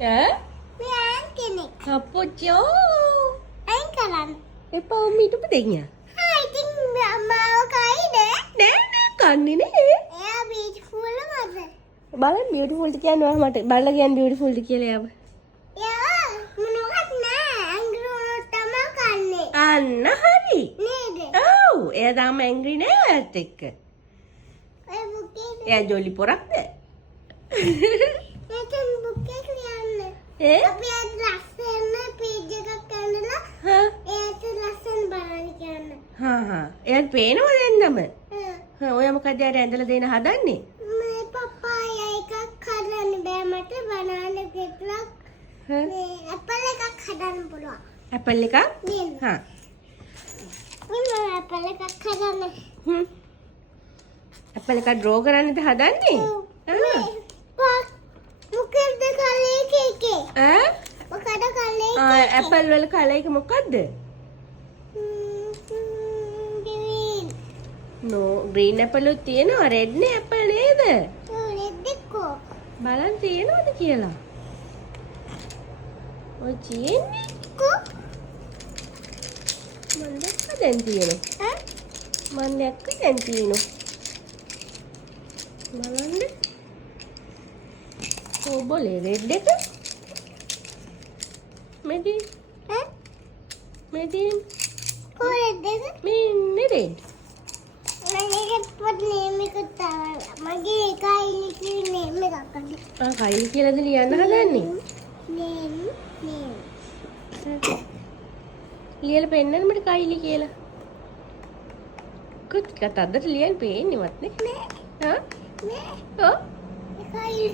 ඈ? මේ අයන් කෙනෙක්. අප්පුච්චෝ. අයින් කරන්න. එපා මීට දෙන්න. ඉතින් මාව කයිද? නෑ කන්නේ නේ. එයා බීටිෆුල් මද? බලන්න බියුටිෆුල් ද කියන්නේ මට බලලා කියන්න බියුටිෆුල් ද කියලා යාව. එයා මොනවත් නෑ. ඇඟිලි තමයි කන්නේ. අන්න හරි. නේද? ඔව් එයා තාම ඇංග්‍රි නෑ ඔයත් එක්ක. ඔය බුකේ එයා ජොලි පොරක්ද? මෙතන බුකේ කියන්නේ. ඒ? අපි අද ලස්සන පේජ් එකක් කරලා හා ඒත් ලස්සන බලන්න කියන්න. හා එයාට පේනවද දැන්නම? හ්ම්. හා ඔයා මොකද යාර ඇඳලා දෙන්න හදන්නේ? මේ පප්පාය එකක් හදන්න බෑ මට බනාන කෙටලක් හා මේ ඇපල් එකක් හදන්න පුළුවන්. ඇපල් එකක්? නේද? හා මම ඇපල් එකක් හදන්න. ඇපල් එකක් ඩ්‍රෝ කරන්නද හදන්නේ? මොකද කලේ කේකේ? ඈ? මොකද කලේ? ඇපල් වල කලර් එක මොකද්ද? ග්‍රීන්. නෝ ග්‍රීන් ඇපල් උත් තියෙනවා රෙඩ් නේ ඇපල් නේද? දෙකෝ. බලන්න තියෙනවද කියලා. ඔය තියෙන්නේ කො? මම දැක්ක දැන් තියෙනවා. මම දැක්ක දැන් තියෙනවා. බලන්න. ඕ බෝලේ රෙඩ් එක. මෙදි කොහෙද? මේ රෙඩ්. මගේ පොත් නේම් එක තමයි. මගේ එකයි ලියන්නේ නේම් එකක් අද. කයිලි කියලාද ලියන්න හදන්නේ? නේම්. ලියලා පෙන්නන්න මට කයිලි කියලා. කුත් අදට ලියන්න පේන්නේවත් නේ. හා? නෑ. ඔව්. එකයි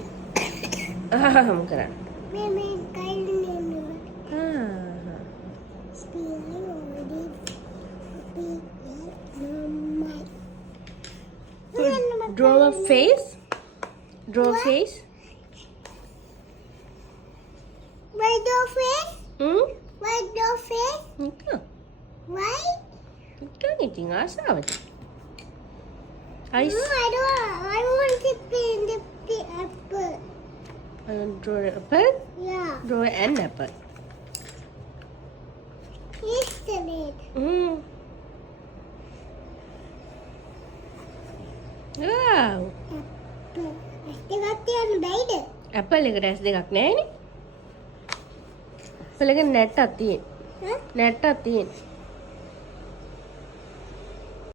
මොකද කරන්නේ? මේ කයිලි නේම් එක. හා Draw a face. Draw a face. Why do face? Hmm? Why do face? Ika. Why? Ika ඉතින් ආසාවට. No, I want to paint the apple. Draw an apple. Yeah. Draw an apple. Yesterday. Wow. Apple. Got the bed. Apple එකට ඇස් දෙකක් නැහැනේ. Apple එක නැට්ටක් තියෙන. Huh? නැට්ටක් තියෙන.